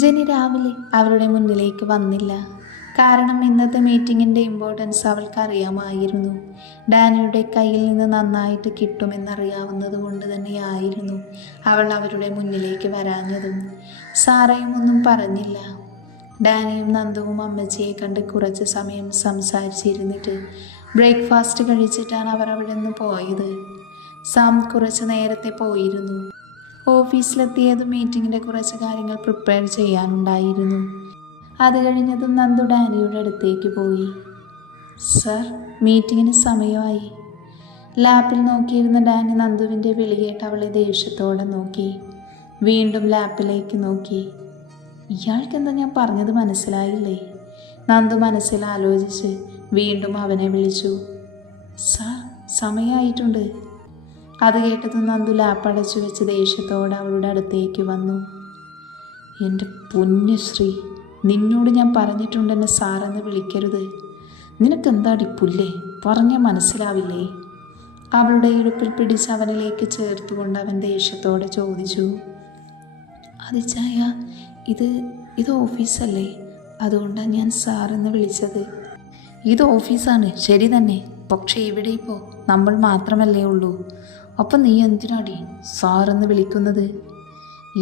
ജെനി രാവിലെ അവരുടെ മുന്നിലേക്ക് വന്നില്ല. കാരണം ഇന്നത്തെ മീറ്റിങ്ങിൻ്റെ ഇമ്പോർട്ടൻസ് അവൾക്ക് അറിയാമായിരുന്നു. ഡാനിയുടെ കയ്യിൽ നിന്ന് നന്നായിട്ട് കിട്ടുമെന്നറിയാവുന്നത് കൊണ്ട് തന്നെയായിരുന്നു അവൾ അവരുടെ മുന്നിലേക്ക് വരാഞ്ഞതും. സാറയും ഒന്നും പറഞ്ഞില്ല. ഡാനിയും നന്ദുവും അമ്മച്ചിയെ കണ്ട് കുറച്ച് സമയം സംസാരിച്ചിരുന്നിട്ട് ബ്രേക്ക്ഫാസ്റ്റ് കഴിച്ചിട്ടാണ് അവർ അവിടെ നിന്ന് പോയത്. സാം കുറച്ച് നേരത്തെ പോയിരുന്നു. ഓഫീസിലെത്തിയതും മീറ്റിങ്ങിൻ്റെ കുറച്ച് കാര്യങ്ങൾ പ്രിപ്പയർ ചെയ്യാനുണ്ടായിരുന്നു. അത് കഴിഞ്ഞതും നന്ദു ഡാനിയുടെ അടുത്തേക്ക് പോയി. സർ, മീറ്റിങ്ങിന് സമയമായി. ലാപ്പിൽ നോക്കിയിരുന്ന ഡാനി നന്ദുവിൻ്റെ വിളി കേട്ട് അവളെ ദേഷ്യത്തോടെ നോക്കി. വീണ്ടും ലാപ്പിലേക്ക് നോക്കി. ഇയാൾക്കെന്താ ഞാൻ പറഞ്ഞത് മനസ്സിലായില്ലേ? നന്ദു മനസ്സിൽ ആലോചിച്ച് വീണ്ടും അവനെ വിളിച്ചു. സർ, സമയമായിട്ടുണ്ട്. അത് കേട്ടതും നന്ദു ലാപ്പടച്ചു വെച്ച് ദേഷ്യത്തോടെ അവളുടെ അടുത്തേക്ക് വന്നു. എൻ്റെ പുണ്യശ്രീ, നിന്നോട് ഞാൻ പറഞ്ഞിട്ടുണ്ട് എന്നെ സാറെന്ന് വിളിക്കരുത്. നിനക്കെന്താടി പുല്ലേ, പറഞ്ഞാൽ മനസ്സിലാവില്ലേ? അവളുടെ ഇടുപ്പിൽ പിടിച്ച് അവനിലേക്ക് ചേർത്തുകൊണ്ട് അവൻ ദേഷ്യത്തോടെ ചോദിച്ചു. അതിച്ചായ, ഇത് ഓഫീസല്ലേ? അതുകൊണ്ടാണ് ഞാൻ സാറെന്ന് വിളിച്ചത്. ഇത് ഓഫീസാണ്, ശരി തന്നെ. പക്ഷേ ഇവിടെ ഇപ്പോൾ നമ്മൾ മാത്രമല്ലേ ഉള്ളൂ. അപ്പം നീ എന്തിനാടി സാറെന്ന് വിളിക്കുന്നത്?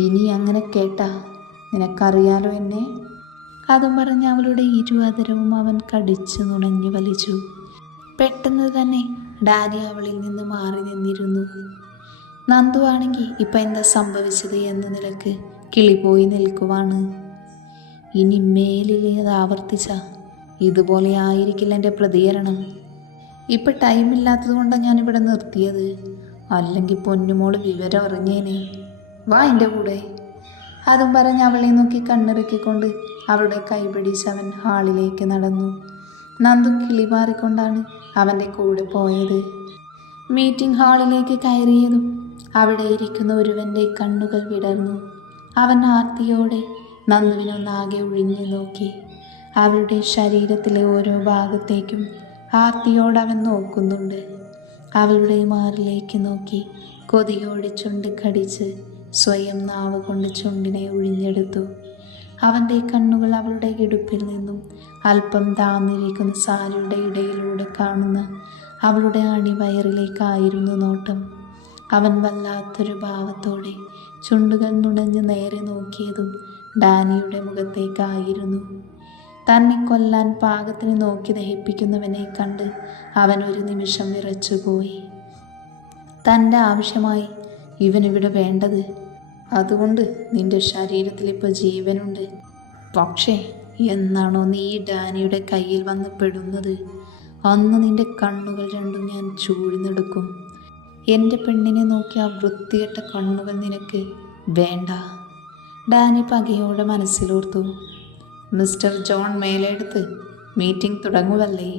ഇനി അങ്ങനെ കേട്ടാ നിനക്കറിയാലോ എന്നെ. അതും പറഞ്ഞ് അവളുടെ ഇരുവതരവും അവൻ കടിച്ചു നുണഞ്ഞു വലിച്ചു. പെട്ടെന്ന് തന്നെ ഡാനി അവളിൽ നിന്ന് മാറി നിന്നിരുന്നു. നന്ദു ആണെങ്കിൽ ഇപ്പം എന്താ സംഭവിച്ചത് എന്ന നിലക്ക് കിളിപോയി നിൽക്കുവാണ്. ഇനി മേലിൽ അത് ആവർത്തിച്ച ഇതുപോലെ ആയിരിക്കില്ല എൻ്റെ പ്രതികരണം. ഇപ്പം ടൈമില്ലാത്തത് കൊണ്ടാണ് ഞാനിവിടെ നിർത്തിയത്. അല്ലെങ്കിൽ പൊന്നുമോള് വിവരം അറിഞ്ഞേനെ. വാ എൻ്റെ കൂടെ. അതും പറഞ്ഞ് അവളെ നോക്കി കണ്ണിറുക്കിക്കൊണ്ട് അവളുടെ കൈപിടിച്ച് അവൻ ഹാളിലേക്ക് നടന്നു. നന്ദു കിളിമാറിക്കൊണ്ടാണ് അവൻ്റെ കൂടെ പോയത്. മീറ്റിംഗ് ഹാളിലേക്ക് കയറിയതും അവിടെ ഇരിക്കുന്ന ഒരുവൻ്റെ കണ്ണുകൾ വിടർന്നു. അവൻ ആർത്തിയോടെ നന്ദുവിനൊന്നാകെ ഒഴിഞ്ഞു നോക്കി. അവളുടെ ശരീരത്തിലെ ഓരോ ഭാഗത്തേക്കും ആർത്തിയോടെ അവൻ നോക്കുന്നുണ്ട്. അവളുടെ മാറിലേക്ക് നോക്കി കൊതിയോടെ ചുണ്ട് കടിച്ച് സ്വയം നാവ് കൊണ്ട് ചുണ്ടിനെ ഒഴിഞ്ഞെടുത്തു. അവൻ്റെ കണ്ണുകൾ അവളുടെ ഇടുപ്പിൽ നിന്നും അല്പം താന്നിരിക്കുന്ന സാരിയുടെ ഇടയിലൂടെ കാണുന്ന അവളുടെ അണിവയറിലേക്കായിരുന്നു നോട്ടം. അവൻ വല്ലാത്തൊരു ഭാവത്തോടെ ചുണ്ടുകൾ നുണഞ്ഞ് നേരെ നോക്കിയതും ഡാനിയുടെ മുഖത്തേക്കായിരുന്നു. തന്നെ കൊല്ലാൻ പാകത്തിന് നോക്കി ദഹിപ്പിക്കുന്നവനെ കണ്ട് അവൻ ഒരു നിമിഷം വിറച്ചുപോയി. തൻ്റെ ആവശ്യമായി ഇവനിവിടെ വേണ്ടത്. അതുകൊണ്ട് നിന്റെ ശരീരത്തിൽ ഇപ്പോൾ ജീവനുണ്ട്. പക്ഷേ എന്നാണോ നീ ഡാനിയുടെ കയ്യിൽ വന്ന് പെടുന്നത്, അന്ന് നിന്റെ കണ്ണുകൾ രണ്ടും ഞാൻ ചൂഴ്ന്നെടുക്കും. എൻ്റെ പെണ്ണിനെ നോക്കി ആ വൃത്തികെട്ട കണ്ണുകൾ നിനക്ക് വേണ്ട. Dani പകയോടെ മനസ്സിലോർത്തു. Mister John മേലെടുത്ത് meeting തുടങ്ങുവല്ലേ?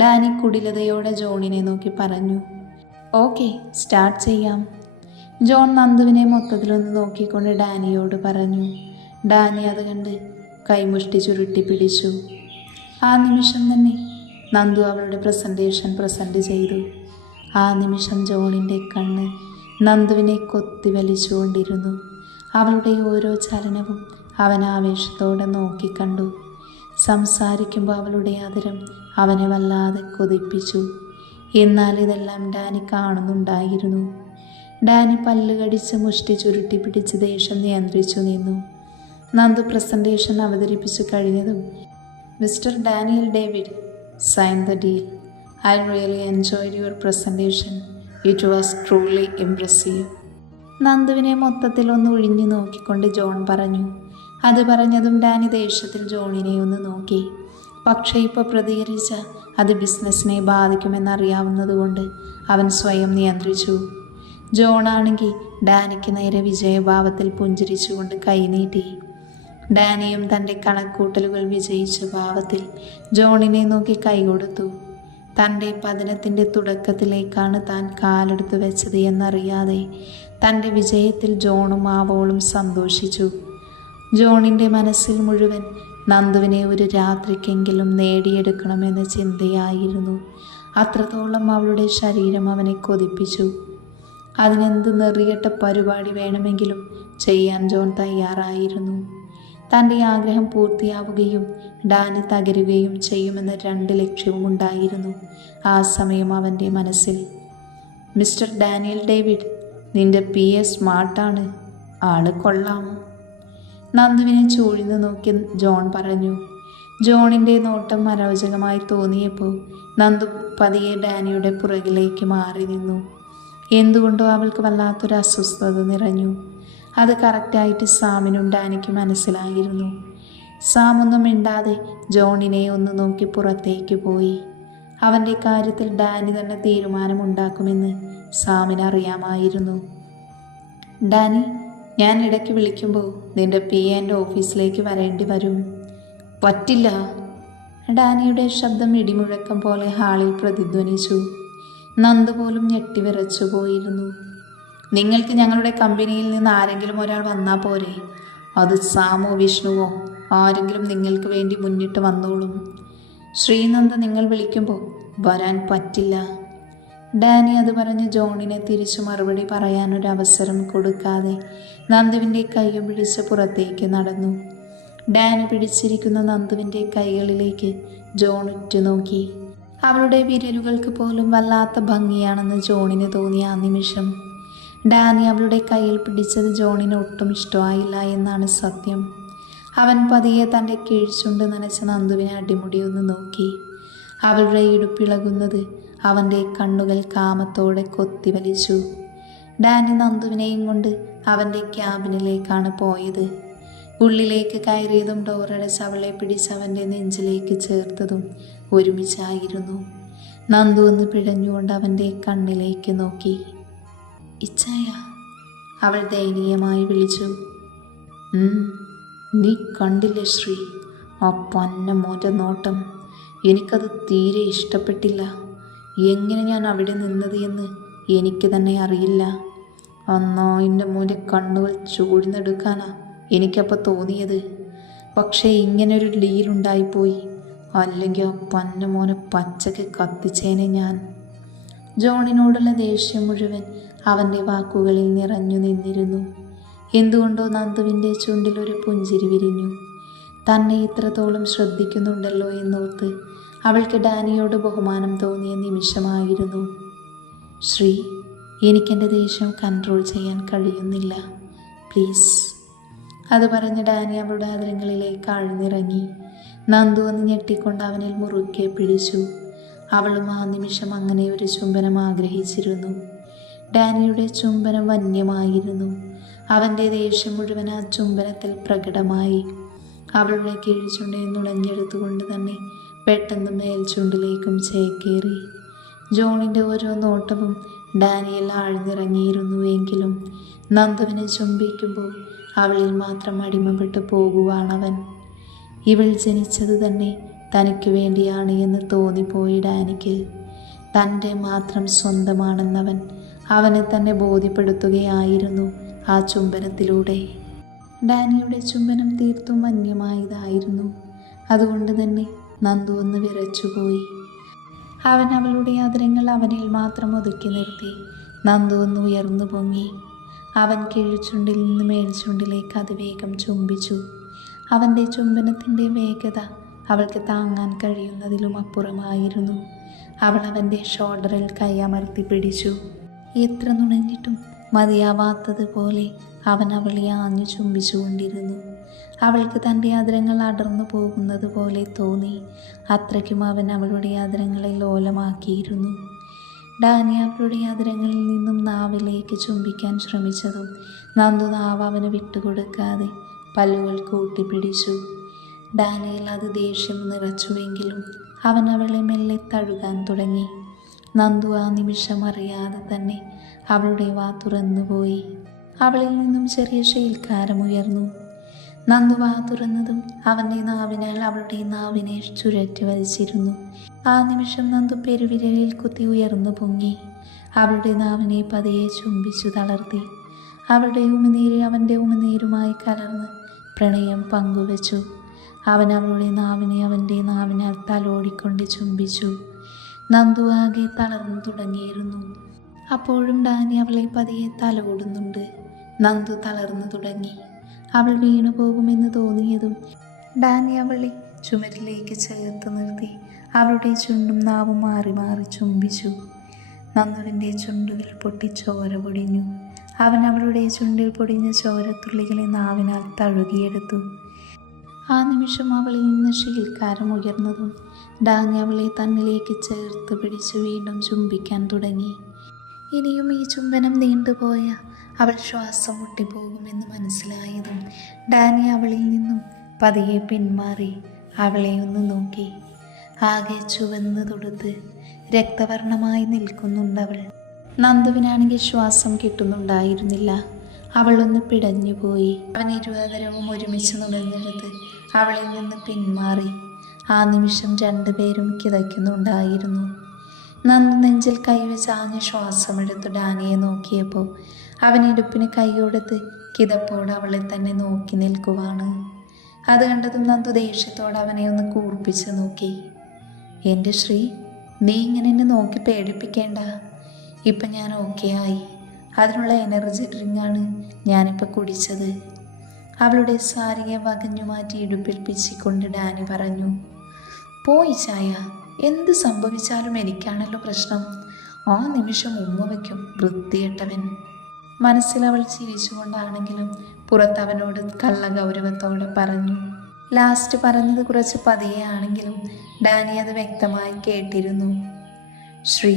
Dani കുടിലതയോടെ ജോണിനെ നോക്കി പറഞ്ഞു. ഓക്കെ, സ്റ്റാർട്ട് ചെയ്യാം. ജോൺ നന്ദുവിനെ മൊത്തത്തിലൊന്ന് നോക്കിക്കൊണ്ട് ഡാനിയോട് പറഞ്ഞു. ഡാനി അത് കണ്ട് കൈമുഷ്ടി ചുരുട്ടി പിടിച്ചു. ആ നിമിഷം തന്നെ നന്ദു അവളുടെ പ്രസൻറ്റ് ചെയ്തു. ആ നിമിഷം ജോണിൻ്റെ കണ്ണ് നന്ദുവിനെ കൊത്തി വലിച്ചുകൊണ്ടിരുന്നു. അവളുടെ ഓരോ ചലനവും അവൻ ആവേശത്തോടെ നോക്കിക്കണ്ടു. സംസാരിക്കുമ്പോൾ അവളുടെ ആദരം അവനെ വല്ലാതെ കൊതിപ്പിച്ചു. എന്നാൽ ഇതെല്ലാം ഡാനി കാണുന്നുണ്ടായിരുന്നു. ഡാനി പല്ലുകടിച്ച് മുഷ്ടി ചുരുട്ടി പിടിച്ച് ദേഷ്യം നിയന്ത്രിച്ചു നിന്നു. നന്ദു പ്രസൻറ്റേഷൻ അവതരിപ്പിച്ചു കഴിഞ്ഞതും, mister Daniel David, sign the deal. I really enjoyed your presentation. It was truly impressive. നന്ദുവിനെ മൊത്തത്തിൽ ഒന്ന് ഒഴിഞ്ഞു നോക്കിക്കൊണ്ട് ജോൺ പറഞ്ഞു. അത് പറഞ്ഞതും ഡാനി ദേഷ്യത്തിൽ ജോണിനെ ഒന്ന് നോക്കി. പക്ഷേ ഇപ്പോൾ പ്രതികരിച്ച അത് ബിസിനസ്സിനെ ബാധിക്കുമെന്നറിയാവുന്നതുകൊണ്ട് അവൻ സ്വയം നിയന്ത്രിച്ചു. ജോണാണെങ്കിൽ ഡാനിക്ക് നേരെ വിജയഭാവത്തിൽ പുഞ്ചിരിച്ചുകൊണ്ട് കൈനീട്ടി. ഡാനിയും തൻ്റെ കണക്കൂട്ടലുകൾ വിജയിച്ച ഭാവത്തിൽ ജോണിനെ നോക്കി കൈകൊടുത്തു. തൻ്റെ പതനത്തിൻ്റെ തുടക്കത്തിലേക്കാണ് താൻ കാലെടുത്ത് വെച്ചത് എന്നറിയാതെ തൻ്റെ വിജയത്തിൽ ജോണും ആവോളും സന്തോഷിച്ചു. ജോണിൻ്റെ മനസ്സിൽ മുഴുവൻ നന്ദുവിനെ ഒരു രാത്രിക്കെങ്കിലും നേടിയെടുക്കണമെന്ന ചിന്തയായിരുന്നു. അത്രത്തോളം അവളുടെ ശരീരം അവനെ കൊതിപ്പിച്ചു. അതിനെന്ത് നെറികെട്ട പരിപാടി വേണമെങ്കിലും ചെയ്യാൻ ജോൺ തയ്യാറായിരുന്നു. തൻ്റെ ആഗ്രഹം പൂർത്തിയാവുകയും ഡാനി തകരുകയും ചെയ്യുമെന്ന 2 ലക്ഷ്യവും ഉണ്ടായിരുന്നു ആ സമയം അവൻ്റെ മനസ്സിൽ. മിസ്റ്റർ ഡാനിയൽ ഡേവിഡ്, നിന്റെ PA സ്മാർട്ടാണ്, ആള് കൊള്ളാം. നന്ദുവിനെ ചൂഴ്ന്നു നോക്കി ജോൺ പറഞ്ഞു. ജോണിൻ്റെ നോട്ടം അരോചകമായി തോന്നിയപ്പോൾ നന്ദു പതിയെ ഡാനിയുടെ പുറകിലേക്ക് മാറി നിന്നു. എന്തുകൊണ്ടോ അവൾക്ക് വല്ലാത്തൊരു അസ്വസ്ഥത നിറഞ്ഞു. അത് കറക്റ്റായിട്ട് സാമിനും ഡാനിക്ക് മനസ്സിലായിരുന്നു. സാം ഒന്നും മിണ്ടാതെ ജോണിനെ ഒന്ന് നോക്കി പുറത്തേക്ക് പോയി. അവൻ്റെ കാര്യത്തിൽ ഡാനി തന്നെ തീരുമാനമുണ്ടാക്കുമെന്ന് സാമിന് അറിയാമായിരുന്നു. ഡാനി, ഞാൻ ഇടയ്ക്ക് വിളിക്കുമ്പോൾ നിന്റെ PA എൻ്റെ ഓഫീസിലേക്ക് വരേണ്ടി വരും. പറ്റില്ല. ഡാനിയുടെ ശബ്ദം ഇടിമുഴക്കം പോലെ ഹാളിൽ പ്രതിധ്വനിച്ചു. നന്ദു പോലും ഞെട്ടിവിറച്ചു പോയിരുന്നു. നിങ്ങൾക്ക് ഞങ്ങളുടെ കമ്പനിയിൽ നിന്ന് ആരെങ്കിലും ഒരാൾ വന്നാൽ പോരെ? അത് സാമോ വിഷ്ണുവോ ആരെങ്കിലും നിങ്ങൾക്ക് വേണ്ടി മുന്നിട്ട് വന്നോളും. ശ്രീനന്ദ നിങ്ങൾ വിളിക്കുമ്പോൾ വരാൻ പറ്റില്ല. ഡാനി അത് പറഞ്ഞ് ജോണിനെ തിരിച്ചു മറുപടി പറയാനൊരവസരം കൊടുക്കാതെ നന്ദുവിൻ്റെ കൈയും പിടിച്ച് പുറത്തേക്ക് നടന്നു. ഡാനി പിടിച്ചിരിക്കുന്ന നന്ദുവിൻ്റെ കൈകളിലേക്ക് ജോൺ ഉറ്റുനോക്കി. അവളുടെ വിരലുകൾക്ക് പോലും വല്ലാത്ത ഭംഗിയാണെന്ന് ജോണിന് തോന്നിയ ആ നിമിഷം ഡാനി അവളുടെ കയ്യിൽ പിടിച്ചത് ജോണിന് ഒട്ടും ഇഷ്ടമായില്ല എന്നാണ് സത്യം. അവൻ പതിയെ തൻ്റെ കീഴ്ചുണ്ട് നനച്ച നന്ദുവിനെ അടിമുടിയൊന്ന് നോക്കി. അവളുടെ ഇടുപ്പിളകുന്നത് അവൻ്റെ കണ്ണുകൾ കാമത്തോടെ കൊത്തിവലിച്ചു. ഡാനി നന്ദുവിനെയും കൊണ്ട് അവൻ്റെ ക്യാബിനിലേക്കാണ് പോയത്. ഉള്ളിലേക്ക് കയറിയതും ഡോറടച്ച് അവളെ പിടിച്ച് അവൻ്റെ നെഞ്ചിലേക്ക് ചേർത്തതും ഒരുമിച്ചായിരുന്നു. നന്ദു ഒന്ന് പിഴഞ്ഞുകൊണ്ട് അവൻ്റെ കണ്ണിലേക്ക് നോക്കി. ഇച്ചായ, അവൾ ദയനീയമായി വിളിച്ചു. നീ കണ്ടില്ലേ ശ്രീ, ആ പന്ന മോൻ്റെ നോട്ടം? എനിക്കത് തീരെ ഇഷ്ടപ്പെട്ടില്ല. എങ്ങനെ ഞാൻ അവിടെ നിന്നത് എന്ന് എനിക്ക് തന്നെ അറിയില്ല. അന്നായിൻ്റെ മോൻ്റെ കണ്ണുകൾ ചൂഴ്ന്നെടുക്കാനാ എനിക്കപ്പോൾ തോന്നിയത്. പക്ഷേ ഇങ്ങനൊരു ലീലുണ്ടായിപ്പോയി. അല്ലെങ്കിൽ ആ പന്ന മോനെ പച്ചക്ക് കത്തിച്ചേനെ ഞാൻ. ജോണിനോടുള്ള ദേഷ്യം മുഴുവൻ അവൻ്റെ വാക്കുകളിൽ നിറഞ്ഞു നിന്നിരുന്നു. എന്തുകൊണ്ടോ നന്ദുവിൻ്റെ ചുണ്ടിലൊരു പുഞ്ചിരി വിരിഞ്ഞു. തന്നെ ഇത്രത്തോളം ശ്രദ്ധിക്കുന്നുണ്ടല്ലോ എന്നോർത്ത് അവൾക്ക് ഡാനിയോട് ബഹുമാനം തോന്നിയ നിമിഷമായിരുന്നു. ശ്രീ, എനിക്കെൻ്റെ ദേഷ്യം കൺട്രോൾ ചെയ്യാൻ കഴിയുന്നില്ല, പ്ലീസ്. അത് പറഞ്ഞ് ഡാനി അവളുടെ അതിരങ്ങളിലേക്ക് ആഴ്ന്നിറങ്ങി. നന്ദു ഒന്ന് ഞെട്ടിക്കൊണ്ട് അവനിൽ മുറുക്കെ പിടിച്ചു. അവളും ആ നിമിഷം അങ്ങനെ ഒരു ചുംബനം ആഗ്രഹിച്ചിരുന്നു. ഡാനിയുടെ ചുംബനം വന്യമായിരുന്നു. അവൻ്റെ ദേഷ്യം മുഴുവൻ ആ ചുംബനത്തിൽ പ്രകടമായി. അവളുടെ കീഴ്ചുണ്ടിൽ നുണഞ്ഞെടുത്തുകൊണ്ട് തന്നെ പെട്ടെന്ന് മേൽചുണ്ടിലേക്കും ചേക്കേറി. ജോണിൻ്റെ ഓരോ നോട്ടവും ഡാനിയിൽ ആഴ്ന്നിറങ്ങിയിരുന്നുവെങ്കിലും നന്ദുവിനെ ചുംബിക്കുമ്പോൾ അവളിൽ മാത്രം അടിമപ്പെട്ടു പോകുവാണവൻ. ഇവൾ ജനിച്ചത് തന്നെ തനിക്ക് വേണ്ടിയാണ് എന്ന് തോന്നിപ്പോയി ഡാനിക്ക്. തൻ്റെ മാത്രം സ്വന്തമാണെന്നവൻ അവനെ തന്നെ ബോധ്യപ്പെടുത്തുകയായിരുന്നു ആ ചുംബനത്തിലൂടെ. ഡാനിയുടെ ചുംബനം തീർത്തും വന്യമായതായിരുന്നു. അതുകൊണ്ട് തന്നെ നന്ദു ഒന്ന് വിറച്ചുപോയി. അവൻ അവളുടെ ആദരങ്ങൾ അവനിൽ മാത്രം ഒതുക്കി നിർത്തി. നന്ദു ഒന്ന് ഉയർന്നു പൊങ്ങി. അവൻ കീഴ്ചുണ്ടിൽ നിന്ന് മേൽചുണ്ടിലേക്ക് അതിവേഗം ചുംബിച്ചു. അവൻ്റെ ചുംബനത്തിൻ്റെ വേഗത അവൾക്ക് താങ്ങാൻ കഴിയുന്നതിലും അപ്പുറമായിരുന്നു. അവൾ അവൻ്റെ ഷോൾഡറിൽ കൈയമർത്തി പിടിച്ചു. എത്ര നുണഞ്ഞിട്ടും മതിയാവാത്തതുപോലെ അവൻ അവളെ ആഞ്ഞു ചുംബിച്ചുകൊണ്ടിരുന്നു. അവൾക്ക് തൻ്റെ ആദരങ്ങൾ അടർന്നു പോകുന്നത് പോലെ തോന്നി. അത്രയ്ക്കും അവൻ അവളുടെ ആദരങ്ങളെ ലോലമാക്കിയിരുന്നു. ഡാനി അവളുടെ ആദരങ്ങളിൽ നിന്നും നാവിലേക്ക് ചുംബിക്കാൻ ശ്രമിച്ചതും നന്ദു നാവ് അവന് വിട്ടുകൊടുക്കാതെ പല്ലുകൾ കൂട്ടിപ്പിടിച്ചു. ഡാനിയിൽ അത് ദേഷ്യം നിറച്ചുവെങ്കിലും അവൻ അവളെ മെല്ലെ തഴുകാൻ തുടങ്ങി. നന്ദു ആ നിമിഷം അറിയാതെ തന്നെ അവളുടെ വാ തുറന്നുപോയി. അവളിൽ നിന്നും ചെറിയ ശീൽക്കാരമുയർന്നു. നന്ദു വാ തുറന്നതും അവൻ്റെ നാവിനാൽ അവളുടെ നാവിനെ ചുഴറ്റി വലിച്ചിരുന്നു. ആ നിമിഷം നന്ദു പെരുവിരലിൽ കുത്തി ഉയർന്നു പൊങ്ങി. അവളുടെ നാവിനെ പതിയെ ചുംബിച്ചു തളർത്തി. അവളുടെ ഉമിനീര് അവൻ്റെ ഉമിനീരുമായി കലർന്ന് പ്രണയം പങ്കുവച്ചു. അവൻ അവളുടെ നാവിനെ അവൻ്റെ നാവിനാൽ തലോടിക്കൊണ്ട് ചുംബിച്ചു. നന്ദു ആകെ തളർന്നു തുടങ്ങിയിരുന്നു. അപ്പോഴും ഡാനി അവളെ പതിയെ തലോടുന്നുണ്ട്. നന്ദു തളർന്നു തുടങ്ങി. അവൾ വീണു പോകുമെന്ന് തോന്നിയതും ഡാനി അവളെ ചുമരിലേക്ക് ചേർത്ത് നിർത്തി അവളുടെ ചുണ്ടും നാവും മാറി മാറി ചുംബിച്ചു. നന്ദുവിൻ്റെ ചുണ്ടുകൾ പൊട്ടി ചോര പൊടിഞ്ഞു. അവൻ അവളുടെ ചുണ്ടിൽ പൊടിഞ്ഞ ചോരത്തുള്ളികളെ നാവിനാൽ തഴുകിയെടുത്തു. ആ നിമിഷം അവളിൽ നിന്ന് ശീൽക്കാരം ഉയർന്നതും ഡാനി അവളെ തന്നിലേക്ക് ചേർത്ത് പിടിച്ച് വീണ്ടും ചുംബിക്കാൻ തുടങ്ങി. ഇനിയും ഈ ചുംബനം നീണ്ടുപോയ അവൾ ശ്വാസം മുട്ടിപ്പോകുമെന്ന് മനസ്സിലായതും ഡാനി അവളിൽ നിന്നും പതിയെ പിന്മാറി അവളെ ഒന്ന് നോക്കി. ആകെ ചുവന്ന് തൊടുത്ത് രക്തവർണമായി നിൽക്കുന്നുണ്ടവൾ. നന്ദുവിനാണെങ്കിൽ ശ്വാസം കിട്ടുന്നുണ്ടായിരുന്നില്ല. അവളൊന്ന് പിടഞ്ഞുപോയി. അവൻ ഇരുവകരവും ഒരുമിച്ച് നുണഞ്ഞെടുത്ത് അവളിൽ നിന്ന് പിന്മാറി. ആ നിമിഷം രണ്ടുപേരും കിതയ്ക്കുന്നുണ്ടായിരുന്നു. നന്ദു നെഞ്ചിൽ കൈവച്ച് ആഞ്ഞ ശ്വാസമെടുത്ത് ഡാനിയെ നോക്കിയപ്പോൾ അവൻ ഇടുപ്പിന് കൈ കൊടുത്ത് കിതപ്പോടെ അവളെ തന്നെ നോക്കി നിൽക്കുവാണ്. അത് കണ്ടതും നന്ദു ദേഷ്യത്തോടെ അവനെ ഒന്ന് കൂർപ്പിച്ച് നോക്കി. എൻ്റെ ശ്രീ, നീ ഇങ്ങനെ എന്നെ നോക്കി പേടിപ്പിക്കേണ്ട. ഇപ്പം ഞാൻ ഓക്കെ ആയി. അതിനുള്ള എനർജി ഡ്രിങ്കാണ് ഞാനിപ്പോൾ കുടിച്ചത്. അവളുടെ സാരിയെ വകഞ്ഞു മാറ്റി ഇടുപ്പിൽ പിച്ചിക്കൊണ്ട് ഡാനി പറഞ്ഞു. പോയി ചായ, എന്ത് സംഭവിച്ചാലും എനിക്കാണല്ലോ പ്രശ്നം. ആ നിമിഷം ഉമ്മ വയ്ക്കും വൃത്തികെട്ടവൻ. മനസ്സിൽ അവൾ ചിരിച്ചുകൊണ്ടാണെങ്കിലും പുറത്തവനോട് കള്ളഗൗരവത്തോടെ പറഞ്ഞു. ലാസ്റ്റ് പറഞ്ഞത് കുറച്ച് പതിയെയാണെങ്കിലും ഡാനി അത് വ്യക്തമായി കേട്ടിരുന്നു. ശ്രീ,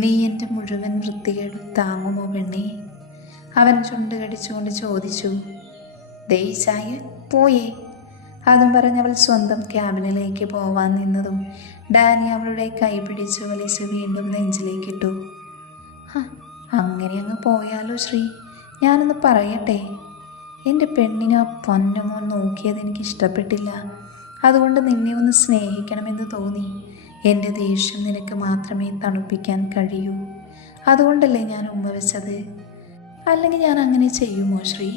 നീ എൻ്റെ മുഴുവൻ വൃത്തികേടും താങ്ങുമോ പെണ്ണേ? അവൻ ചുണ്ടുകടിച്ചുകൊണ്ട് ചോദിച്ചു. ദേച്ചായ പോയേ. അതും പറഞ്ഞവൾ സ്വന്തം ക്യാബിനിലേക്ക് പോവാൻ നിന്നതും ഡാനി അവളുടെ കൈ പിടിച്ച് വലിച്ച് വീണ്ടും നെഞ്ചിലേക്കിട്ടു. അങ്ങനെ അങ്ങ് പോയാലോ ശ്രീ? ഞാനൊന്ന് പറയട്ടെ. എൻ്റെ പെണ്ണിനെ ആ പൊന്നമോൻ നോക്കിയത് എനിക്ക് ഇഷ്ടപ്പെട്ടില്ല. അതുകൊണ്ട് നിന്നെ ഒന്ന് സ്നേഹിക്കണമെന്ന് തോന്നി. എൻ്റെ ദേഷ്യം നിനക്ക് മാത്രമേ തണുപ്പിക്കാൻ കഴിയൂ. അതുകൊണ്ടല്ലേ ഞാൻ ഉമ്മ വെച്ചത്. അല്ലെങ്കിൽ ഞാൻ അങ്ങനെ ചെയ്യുമോ ശ്രീ?